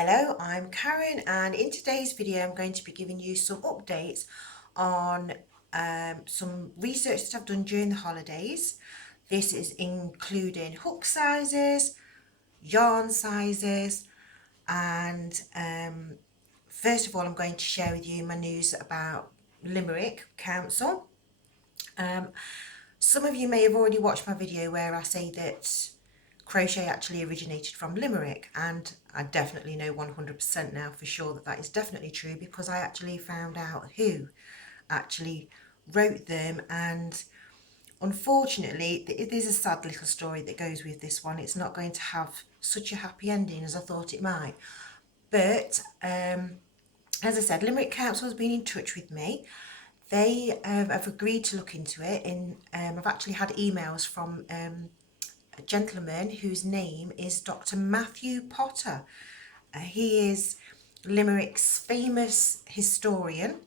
Hello, I'm Karen, and in today's video I'm going to be giving you some updates on some research that I've done during the holidays. This is including hook sizes, yarn sizes, and first of all I'm going to share with you my news about Limerick Council. Some of you may have already watched my video where I say that crochet actually originated from Limerick, and I definitely know 100% now for sure that that is definitely true, because I actually found out who actually wrote them. And unfortunately there's a sad little story that goes with this one. It's not going to have such a happy ending as I thought it might, but as I said, Limerick Council has been in touch with me. They have agreed to look into it. I've actually had emails from a gentleman whose name is Dr. Matthew Potter. He is Limerick's famous historian,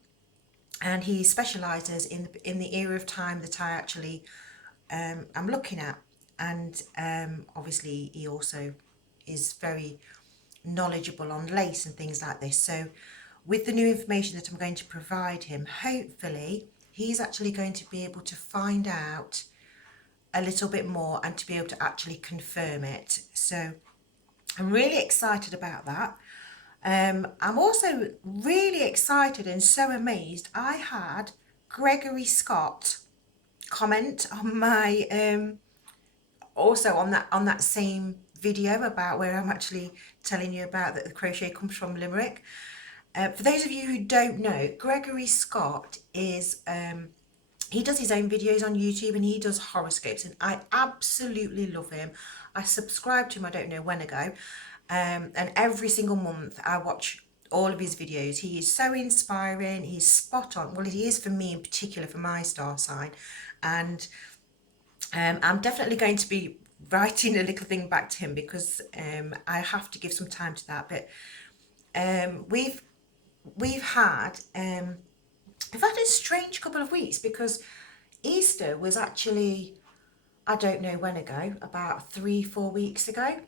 and he specialises in the era of time that I actually am looking at. And obviously he also is very knowledgeable on lace and things like this. So with the new information that I'm going to provide him, hopefully he's actually going to be able to find out a little bit more and to be able to actually confirm it. So I'm really excited about that. I'm also really excited and so amazed. I had Gregory Scott comment on my also on that same video about where I'm actually telling you about that the crochet comes from Limerick. For those of you who don't know, Gregory Scott is he does his own videos on YouTube, and he does horoscopes, and I absolutely love him. I subscribed to him I don't know when ago, and every single month I watch all of his videos. He is so inspiring, he's spot on. Well, he is for me in particular, for my star sign, and I'm definitely going to be writing a little thing back to him, because I have to give some time to that. But we've had a strange couple of weeks, because Easter was actually, I don't know when ago, about 3-4 weeks ago.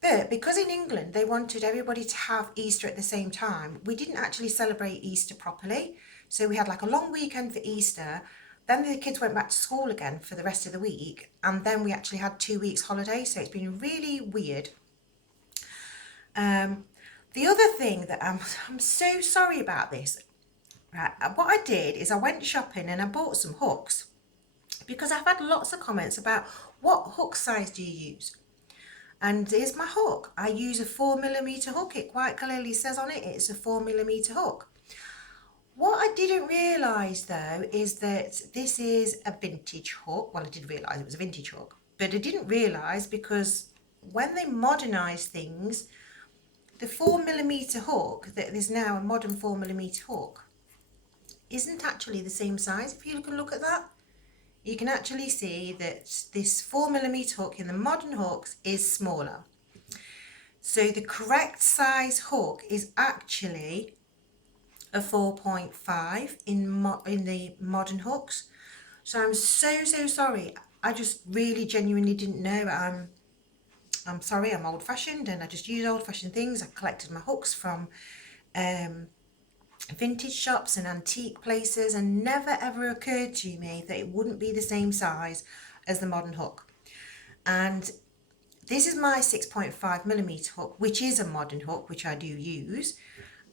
But because in England they wanted everybody to have Easter at the same time, we didn't actually celebrate Easter properly. So we had like a long weekend for Easter, then the kids went back to school again for the rest of the week, and then we actually had 2 weeks holiday. So it's been really weird. The other thing that I'm so sorry about this. Right, what I did is I went shopping and I bought some hooks, because I've had lots of comments about what hook size do you use. And here's my hook. I use a 4mm hook. It quite clearly says on it it's a 4mm hook. What I didn't realise though is that this is a vintage hook. Well, I did realise it was a vintage hook, but I didn't realise, because when they modernise things, the 4mm hook that is now a modern 4mm hook isn't actually the same size. If you look at that, you can actually see that this 4mm hook in the modern hooks is smaller. So the correct size hook is actually a 4.5 in the modern hooks. So I'm so sorry. I just really genuinely didn't know. I'm sorry, I'm old-fashioned and I just use old-fashioned things. I collected my hooks from vintage shops and antique places, and never ever occurred to me that it wouldn't be the same size as the modern hook. And this is my 6.5mm hook, which is a modern hook, which I do use.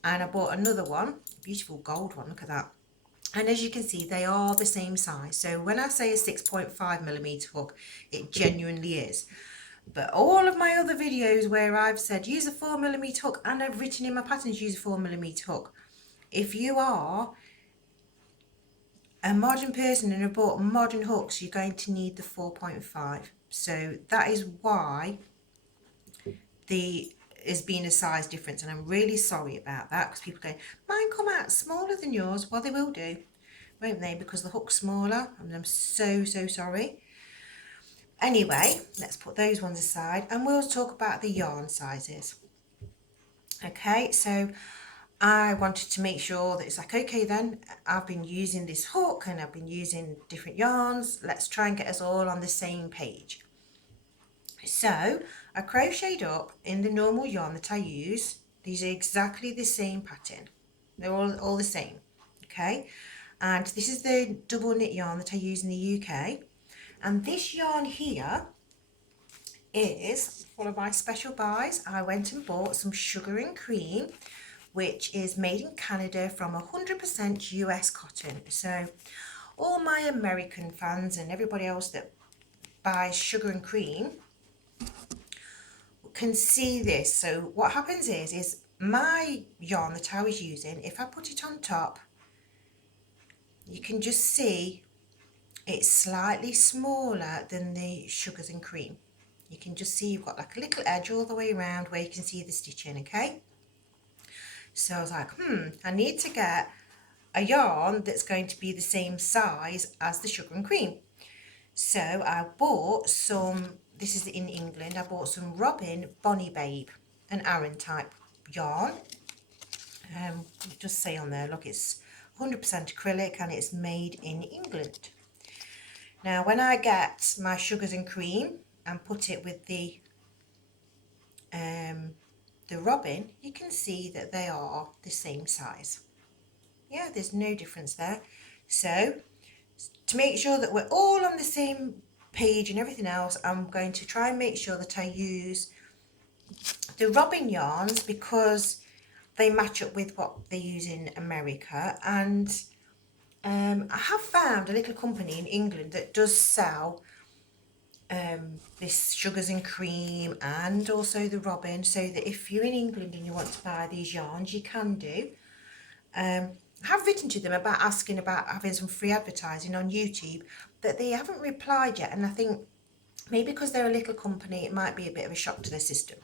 And I bought another one, beautiful gold one, look at that. And as you can see, they are the same size. So when I say a 6.5mm hook, it genuinely is. But all of my other videos where I've said use a 4mm hook, and I've written in my patterns use a 4mm hook, if you are a modern person and have bought modern hooks, you're going to need the 4.5. So that is why there's been a size difference, and I'm really sorry about that, because people go, mine come out smaller than yours. Well, they will do, won't they, because the hook's smaller, and I'm so sorry. Anyway, let's put those ones aside and we'll talk about the yarn sizes. Okay, so I wanted to make sure that it's like, okay then, I've been using this hook and I've been using different yarns. Let's try and get us all on the same page. So I crocheted up in the normal yarn that I use, These are exactly the same pattern. They're all the same, okay? And this is the double knit yarn that I use in the UK. And this yarn here is one of my special buys. I went and bought some Sugar and Cream, which is made in Canada from 100% US cotton. So all my American fans and everybody else that buys Sugar and Cream can see this. So what happens is my yarn that I was using, if I put it on top, you can just see it's slightly smaller than the Sugars and Cream. You can just see you've got like a little edge all the way around where you can see the stitching, okay? So I was like, I need to get a yarn that's going to be the same size as the Sugar and Cream. So I bought some, this is in England, I bought some Robin Bonny Babe, an Aran type yarn. It does say on there, look, it's 100% acrylic and it's made in England. Now when I get my Sugars and Cream and put it with the Robin, you can see that they are the same size. Yeah, there's no difference there. So to make sure that we're all on the same page and everything else, I'm going to try and make sure that I use the Robin yarns because they match up with what they use in America. And I have found a little company in England that does sell this Sugars and Cream and also the Robin, so that if you're in England and you want to buy these yarns, you can do. I have written to them about asking about having some free advertising on YouTube, but they haven't replied yet, and I think maybe because they're a little company it might be a bit of a shock to their system.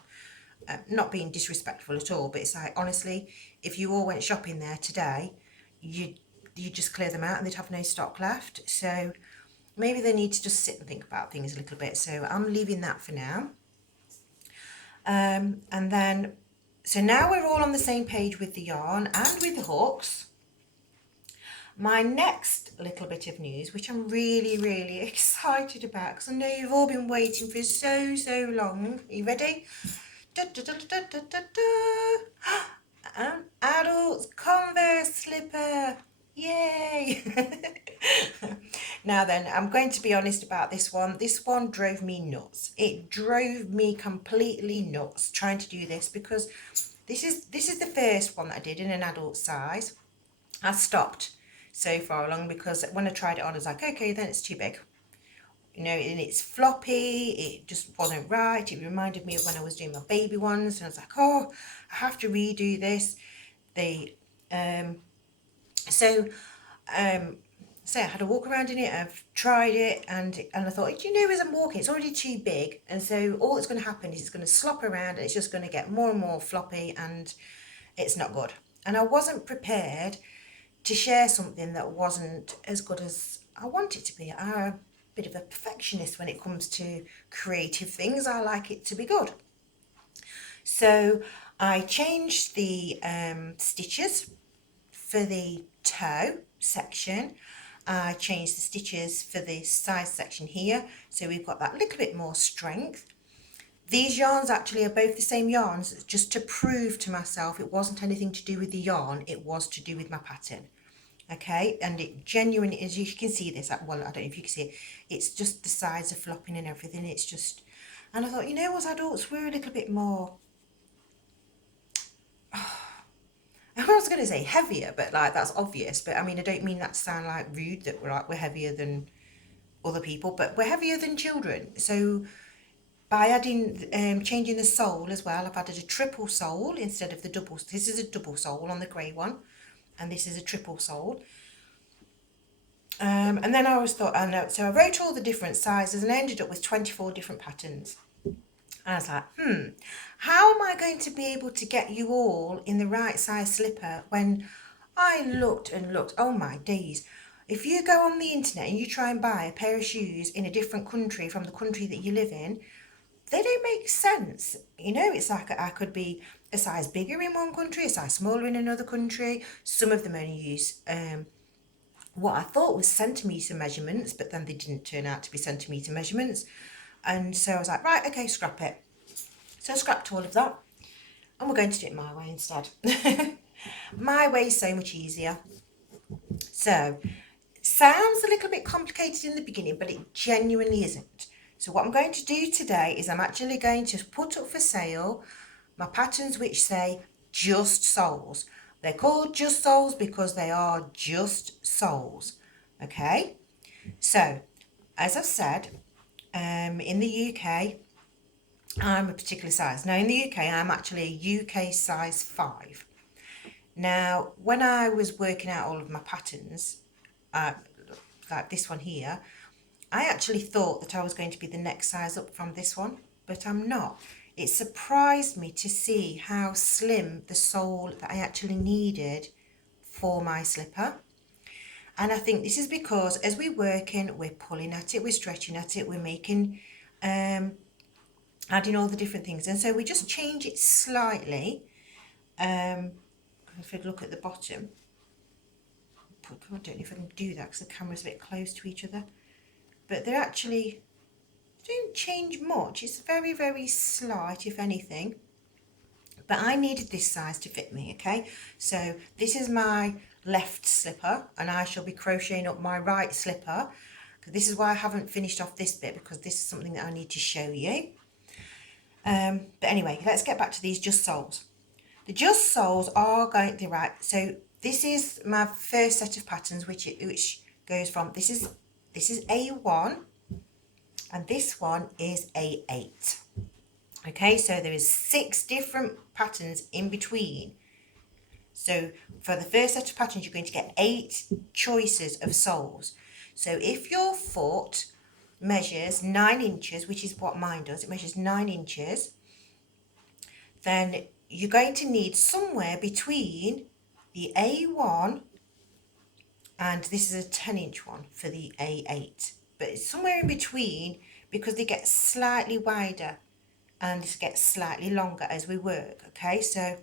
Not being disrespectful at all, but it's like, honestly, if you all went shopping there today, you just clear them out and they'd have no stock left. So maybe they need to just sit and think about things a little bit. So I'm leaving that for now. And then, so now we're all on the same page with the yarn and with the hooks. My next little bit of news, which I'm really, really excited about, because I know you've all been waiting for so long. Are you ready? Da, da, da, da, da, da, da. An adult Converse slipper. Yay! Now then, I'm going to be honest about this one. This one drove me nuts. It drove me completely nuts trying to do this, because this is the first one that I did in an adult size. I stopped so far along because when I tried it on, I was like, okay, then it's too big. You know, and it's floppy, it just wasn't right. It reminded me of when I was doing my baby ones, and I was like, oh, I have to redo this. So I had a walk around in it. I've tried it, and I thought, you know, as I'm walking, it's already too big, and so all that's going to happen is it's going to slop around, and it's just going to get more and more floppy, and it's not good. And I wasn't prepared to share something that wasn't as good as I want it to be. I'm a bit of a perfectionist when it comes to creative things. I like it to be good. So I changed the stitches for the toe section. I changed the stitches for the size section here, so we've got that little bit more strength. These yarns actually are both the same yarns, just to prove to myself it wasn't anything to do with the yarn, it was to do with my pattern. Okay, and it genuinely, as you can see this, well, I don't know if you can see it, it's just the sides are flopping and everything. It's just, and I thought, you know, as adults, we're a little bit more, I was going to say heavier, but like that's obvious. But I mean, I don't mean that to sound like rude, that we're heavier than other people, but we're heavier than children. So by adding, changing the sole as well, I've added a triple sole instead of the double. This is a double sole on the grey one, and this is a triple sole. And then I always thought, so I wrote all the different sizes and I ended up with 24 different patterns. And I was like, how am I going to be able to get you all in the right size slipper when I looked and looked, oh my days. If you go on the internet and you try and buy a pair of shoes in a different country from the country that you live in, they don't make sense. You know, it's like I could be a size bigger in one country, a size smaller in another country. Some of them only use what I thought was centimetre measurements, but then they didn't turn out to be centimetre measurements. And so I was like, right, okay, scrap it. So I scrapped all of that. and we're going to do it my way instead. My way is so much easier. So, sounds a little bit complicated in the beginning, but it genuinely isn't. So what I'm going to do today is I'm actually going to put up for sale my patterns which say just soles. They're called just soles because they are just soles. Okay, so as I've said, in the UK, I'm a particular size. Now in the UK, I'm actually a UK size 5. Now, when I was working out all of my patterns, like this one here, I actually thought that I was going to be the next size up from this one, but I'm not. It surprised me to see how slim the sole that I actually needed for my slipper. And I think this is because as we're working, we're pulling at it, we're stretching at it, we're making, adding all the different things. And so we just change it slightly. If you look at the bottom, I don't know if I can do that because the camera's a bit close to each other. But they're actually, they don't change much. It's very, very slight, if anything. But I needed this size to fit me, okay? So this is my left slipper, and I shall be crocheting up my right slipper. This is why I haven't finished off this bit, because this is something that I need to show you. But anyway, let's get back to these just soles. The just soles are going to be right. So this is my first set of patterns, which goes from, this is A1, and this one is A8. Okay, so there is 6 different patterns in between. So for the first set of patterns, you're going to get 8 choices of soles. So if your foot measures 9 inches, which is what mine does, it measures 9 inches, then you're going to need somewhere between the A1 and this is a 10-inch one for the A8. But it's somewhere in between because they get slightly wider and this gets slightly longer as we work. Okay, so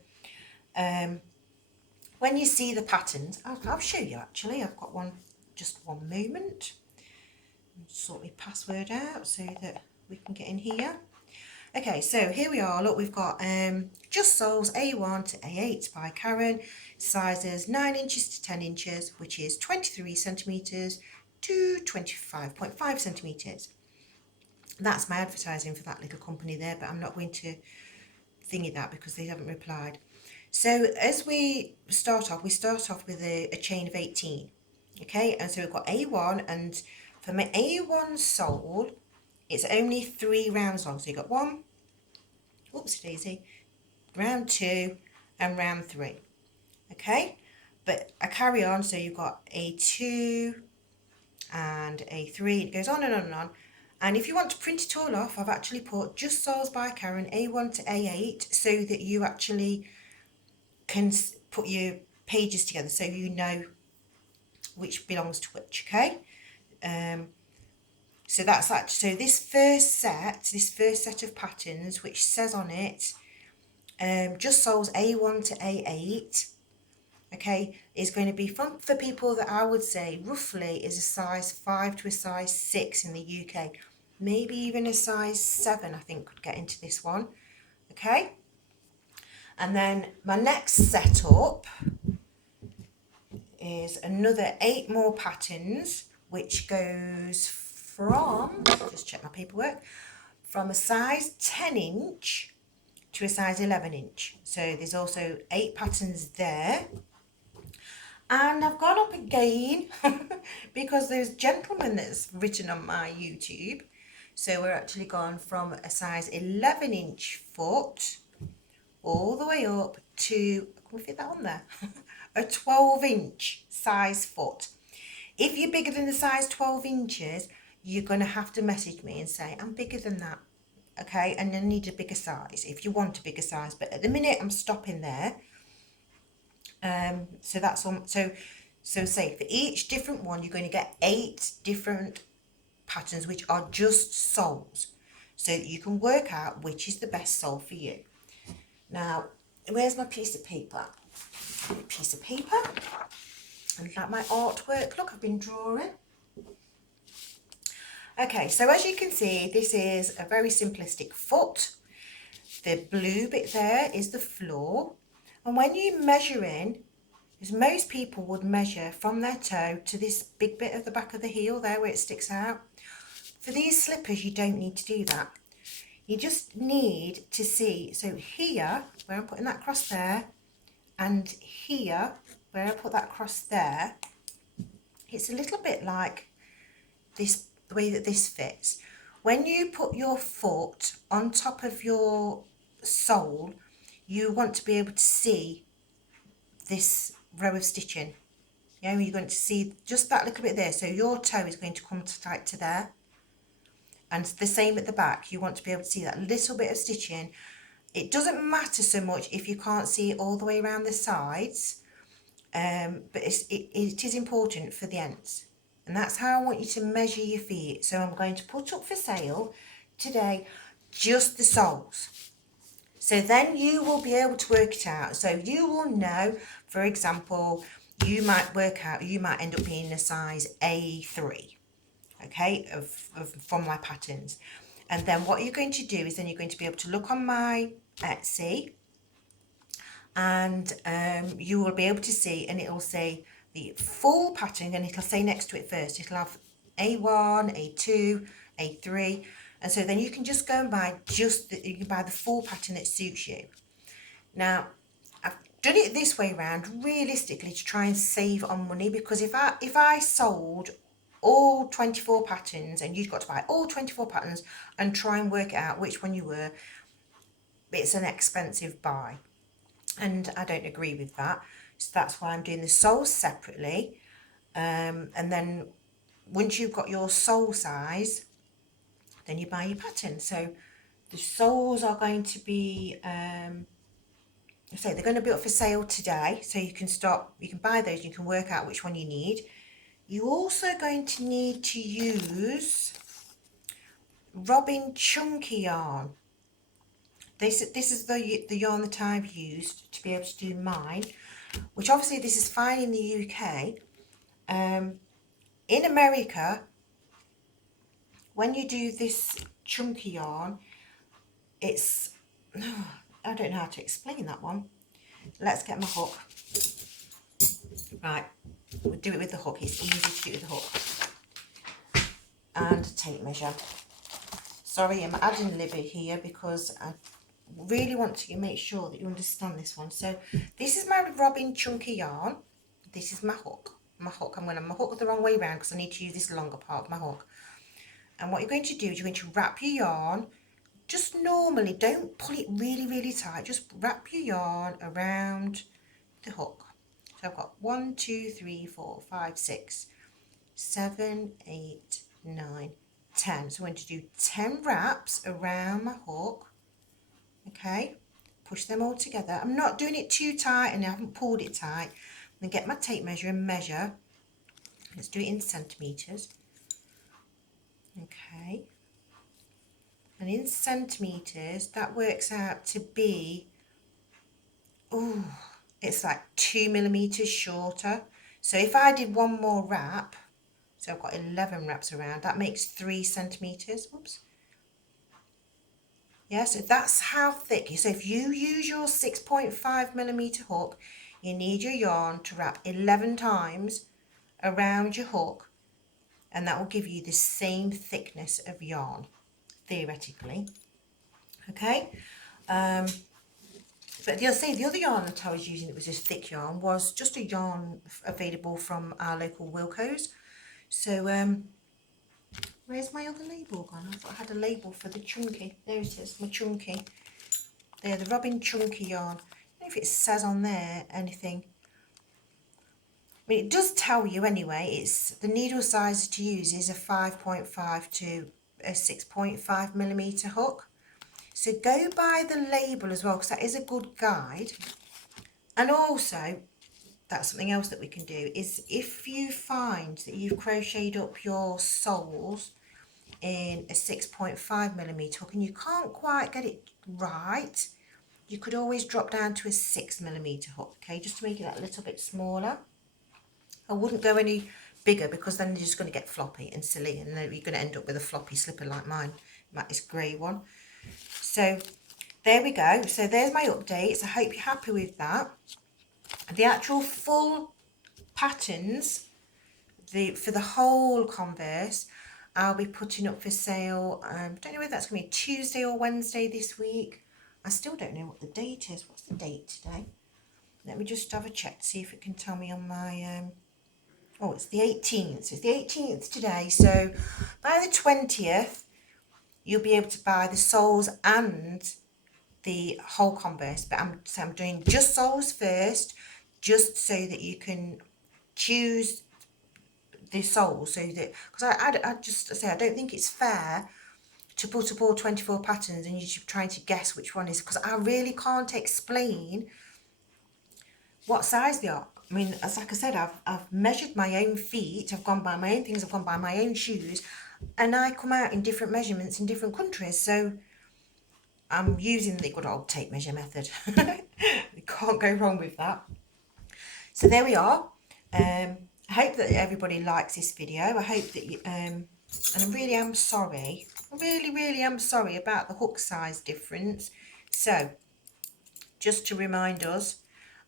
when you see the patterns, I'll show you actually. I've got one, just one moment. Sort my password out so that we can get in here. Okay, so here we are. Look, we've got just soles A1 to A8 by Karen, sizes 9 inches to 10 inches, which is 23 centimetres to 25.5 centimetres. That's my advertising for that little company there, but I'm not going to thingy that because they haven't replied. So as we start off with a chain of 18. Okay, and so we've got A1, and for my A1 sole, it's only 3 rounds long. So you've got 1, whoops daisy, round 2 and round 3. Okay, but I carry on, so you've got A2 and A3, it goes on and on and on. And if you want to print it all off, I've actually put just soles by Karen A1 to A8 so that you actually can put your pages together so you know which belongs to which, okay? So that's actually, so this first set of patterns, which says on it, just soles A1 to A8, okay, is going to be for people that I would say roughly is a size 5 to a size 6 in the UK. Maybe even a size 7, I think, could get into this one, okay? And then my next setup is another 8 more patterns, which goes from, just check my paperwork, from a size 10 inch to a size 11 inch. So there's also 8 patterns there. And I've gone up again because there's a gentleman that's written on my YouTube. So we're actually gone from a size 11 inch foot all the way up to, can we fit that on there? A 12 inch size foot. If you're bigger than the size 12 inches, you're going to have to message me and say, I'm bigger than that. Okay, and I need a bigger size if you want a bigger size. But at the minute, I'm stopping there. So that's on. So say for each different one, you're going to get 8 different patterns, which are just soles, so that you can work out which is the best sole for you. Now, where's my piece of paper? Piece of paper. And like my artwork, look, I've been drawing. Okay, so as you can see, this is a very simplistic foot. The blue bit there is the floor. And when you measure in, as most people would measure from their toe to this big bit at the back of the heel there where it sticks out. For these slippers, you don't need to do that. You just need to see, so here, where I'm putting that across there, and here, where I put that across there, it's a little bit like this, the way that this fits. When you put your foot on top of your sole, you want to be able to see this row of stitching. You know, you're going to see just that little bit there. So your toe is going to come tight to there. And the same at the back. You want to be able to see that little bit of stitching. It doesn't matter so much if you can't see it all the way around the sides. But it is important for the ends. And that's how I want you to measure your feet. So I'm going to put up for sale today just the soles. So then you will be able to work it out. So you will know, for example, you might work out, you might end up being a size A3, okay, from my patterns. And then what you're going to do is then you're going to be able to look on my Etsy, and you will be able to see, and it will say the full pattern, and it'll say next to it first, it'll have A1, A2, A3, and so then you can just go and buy you can buy the full pattern that suits you. Now, I've done it this way around realistically to try and save on money, because if I sold all 24 patterns and you've got to buy all 24 patterns and try and work it out which one you were, it's an expensive buy. And I don't agree with that. So that's why I'm doing the soles separately. And then once you've got your sole size, then you buy your pattern. So the soles are going to be, they're going to be up for sale today. So you can buy those, you can work out which one you need. You're also going to need to use Robin Chunky yarn. This is the yarn that I've used to be able to do mine, which obviously this is fine in the UK. In America, when you do this chunky yarn, it's, I don't know how to explain that one. Let's get my hook. Right, we'll do it with the hook. It's easy to do with the hook. And tape measure. Sorry, I'm adding Libby here because I really want to make sure that you understand this one. So this is my Robin Chunky yarn. This is my hook. My hook, I'm going to hook the wrong way around because I need to use this longer part of my hook. And what you're going to do is you're going to wrap your yarn just normally. Don't pull it really, really tight. Just wrap your yarn around the hook. So I've got 1, 2, 3, 4, 5, 6, 7, 8, 9, 10. So I'm going to do 10 wraps around my hook. Okay, push them all together. I'm not doing it too tight and I haven't pulled it tight. I'm going to get my tape measure and measure. Let's do it in centimetres. Okay, and in centimetres that works out to be, oh, it's like 2 millimeters shorter. So if I did one more wrap, so I've got 11 wraps around, that makes 3 centimetres. Whoops. Yeah, so that's how thick. So if you use your 6.5 millimeter hook, you need your yarn to wrap 11 times around your hook, and that will give you the same thickness of yarn, theoretically. Okay, but you'll see the other yarn that I was using that was this thick yarn was just a yarn available from our local Wilco's. So where's my other label gone? I thought I had a label for the chunky. There it is, my chunky. There, the Robin Chunky yarn. I don't know if it says on there anything. I mean, it does tell you anyway. It's the needle size to use is a 5.5 to a 6.5 millimeter hook. So go by the label as well, because that is a good guide. And also, that's something else that we can do, is if you find that you've crocheted up your soles in a 6.5 millimeter hook and you can't quite get it right, you could always drop down to a 6 millimeter hook, okay, just to make it that little bit smaller. I wouldn't go any bigger because then you're just going to get floppy and silly, and then you're going to end up with a floppy slipper like mine, this grey one. So there we go. So there's my updates. I hope you're happy with that. The actual full patterns, for the whole Converse, I'll be putting up for sale. Don't know whether that's going to be Tuesday or Wednesday this week. I still don't know what the date is. What's the date today? Let me just have a check to see if it can tell me on my... oh, it's the 18th. So it's the 18th today. So by the 20th, you'll be able to buy the soles and the whole Converse. But I'm doing just soles first, just so that you can choose the soles. So that, because I just say I don't think it's fair to put up all 24 patterns and you're trying to guess which one is, because I really can't explain what size they are. I mean, as like I said, I've measured my own feet, I've gone by my own things, I've gone by my own shoes, and I come out in different measurements in different countries. So I'm using the good old tape measure method. You can't go wrong with that. So there we are. I hope that everybody likes this video. I hope that you, and I really am sorry. I really am sorry about the hook size difference. So just to remind us,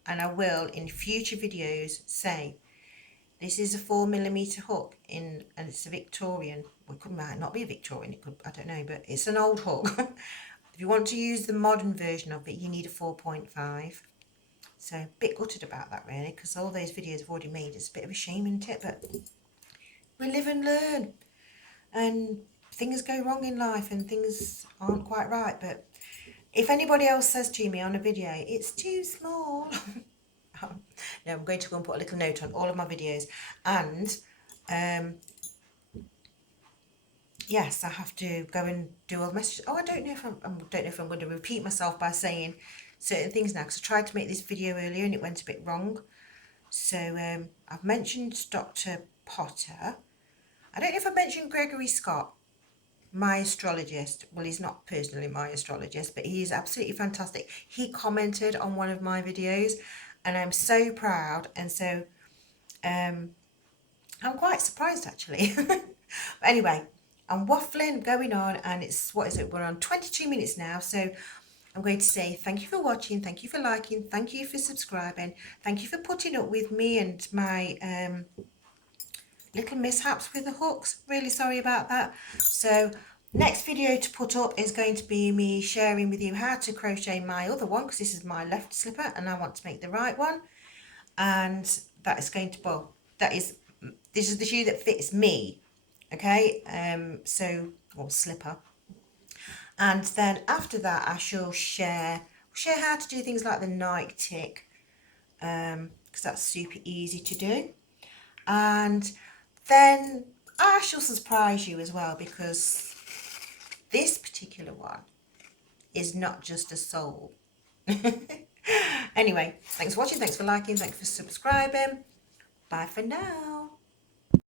and I will in future videos say, this is a 4mm hook and it's a Victorian. Well, it might not be a Victorian, it could, I don't know, but it's an old hook. If you want to use the modern version of it, you need a 4.5. So a bit gutted about that really, because all those videos I've already made, it's a bit of a shame, isn't it? But we live and learn, and things go wrong in life and things aren't quite right. But if anybody else says to me on a video, it's too small, no, I'm going to go and put a little note on all of my videos. And yes, I have to go and do all the messages. Oh, I don't know if I'm going to repeat myself by saying certain things now, because I tried to make this video earlier and it went a bit wrong. So I've mentioned Dr. Potter. I don't know if I mentioned Gregory Scott, my astrologist. Well, he's not personally my astrologist, but he is absolutely fantastic. He commented on one of my videos and I'm so proud, and so I'm quite surprised actually. But anyway, I'm waffling, going on, and it's, what is it, we're on 22 minutes now. So I'm going to say thank you for watching, thank you for liking, thank you for subscribing, thank you for putting up with me and my little mishaps with the hooks. Really sorry about that. So next video to put up is going to be me sharing with you how to crochet my other one, because this is my left slipper and I want to make the right one. And that is going to, well, this is the shoe that fits me, okay? Or slipper. And then after that I shall share how to do things like the Nike tick, because that's super easy to do. And then I shall surprise you as well, because this particular one is not just a sole. Anyway, thanks for watching, thanks for liking, thanks for subscribing. Bye for now.